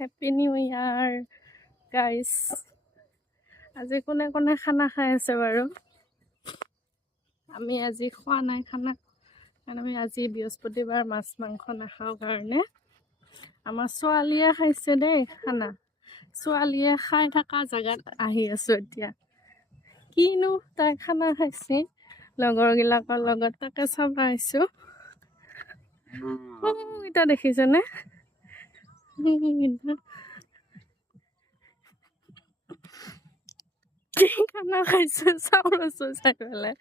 Happy new ইয়াৰ guys. আজি কোনে কোনে খানা খাই আছে বাৰু? আমি আজি খোৱা নাই খানা, কাৰণ আমি আজি বৃহস্পতিবাৰ মাছ মাংস নাখাওঁ কাৰণে। আমাৰ ছোৱালীয়ে খাইছে দেই খানা। ছোৱালীয়ে খাই থকা জেগাত আহি আছো এতিয়া। কিনো তাই খানা খাইছে লগৰবিলাকৰ লগত, তাকে চাব আহিছো। এতিয়া দেখিছেনে? কি খানা খাইছে চাওঁ আছো চাই পেলাই।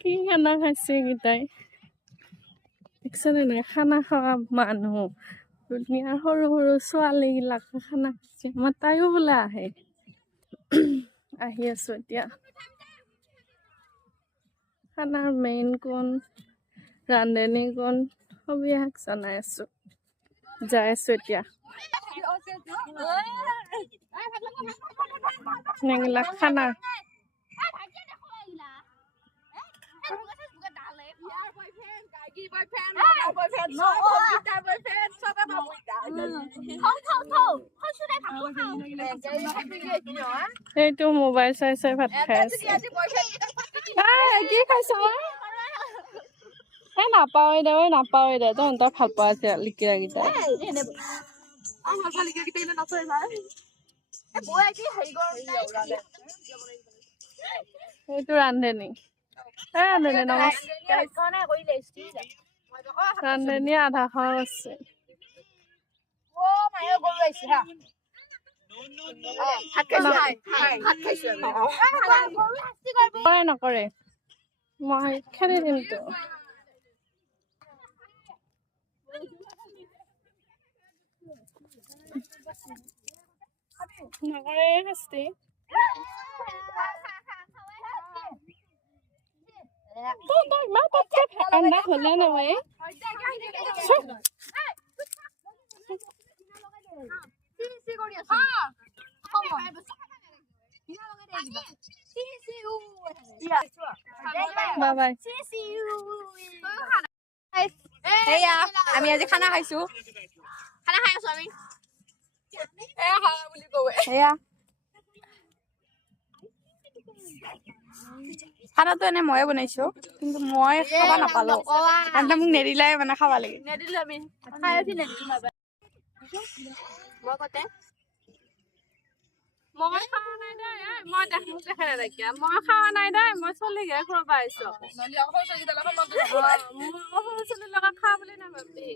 কি খানা খাইছে এইকেইটাই দেখিছেনে নাই? খানা খোৱা মানুহ, দুনিয়াৰ সৰু সৰু ছোৱালীবিলাকে খানা খাইছে। আমাৰ তাইও বোলে আহে। আহি আছো এতিয়া। খানাৰ মেইন কোন, ৰান্ধনী কোন, সবিয়াক জনাই আছো। যাই আছো এতিয়া। এইবিলাক খানা সেইটো মোবাইল চাই চাই ভাত খাই আছে। কি খাইছ? নাপাওৱে দে, নাপাওৱে দে, তহঁতক ভাল পোৱা আছে লিকিৰা কেইটা। সেইটো ৰান্ধনী। ৰান্ধনী নমস্কাৰ। ৰান্ধনী আধা খোৱা আছে। নকৰে, মই খেদি দিমতো। নকৰে শাস্তি। ইমান ঠাণ্ডা হলে নহয়। আমি আজি খানা খাইছো। খানা খাই আছো আমি। খানাটো এনে ময়ে বনাইছো, কিন্তু মই খাব নাপালো। কাৰণ মোক নেদিলাই মানে খাব লাগে। নেদিলো আমি খাই উঠি নেদিলো। মই খাৱা নাই দেই, মই মোক দেখে নাইকিয়া। মই খাৱা নাই দেই, মই চলিহে খুৱাব আহিছো। মোৰ সৰু ছোৱালীৰ লগত খা বুলি নাভাবি।